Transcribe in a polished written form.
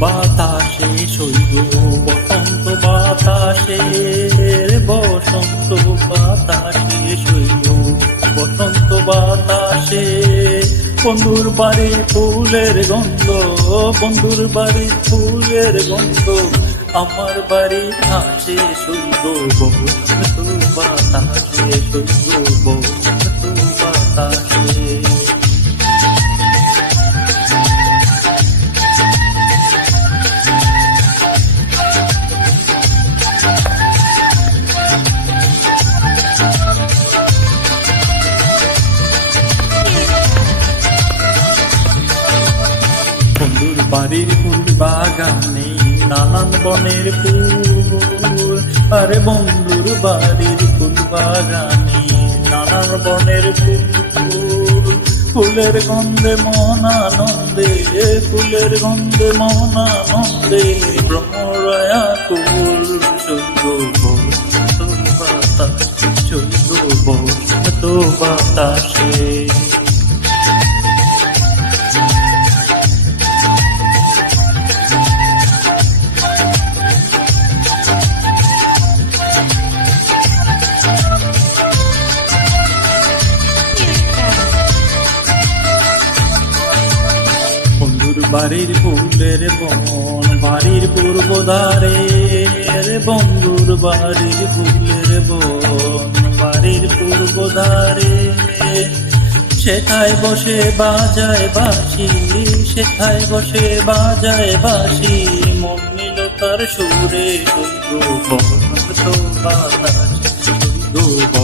বাতাসে শৈব বসন্ত বাতাসে বসন্ত বাতাসে শৈব বসন্ত বাতাসে বন্ধুর বাড়ি ফুলের গন্ধ বন্ধুর বাড়ি ফুলের গন্ধ আমার বাড়ি আসে শৈব বসন্ত বাতাসে শৈব বসন্ত বাতাসে। বন্ধুর বাড়ির ফুল বাগানে নানান বনের ফুল আরে বন্ধুর বাড়ির ফুল বাগানে নানান বনের ফুল ফুলের গন্ধে মন আনন্দে ফুলের গন্ধে মন আনন্দে ভ্রমরয়া ফুল শৈব বসন্ত বাতাস শৈব বসন্ত বাতাসে। বাড়ির ফুলের বন বাড়ির পূর্ব ধারে বন্ধুর বাড়ির ফুলের বন বাড়ির পূর্ব ধারে সেথায় বসে বাজায় বাঁশি সেথায় বসে বাজায় বাঁশি মন নিল তার সুরে শৈব বসন্ত বাতাসে শৈব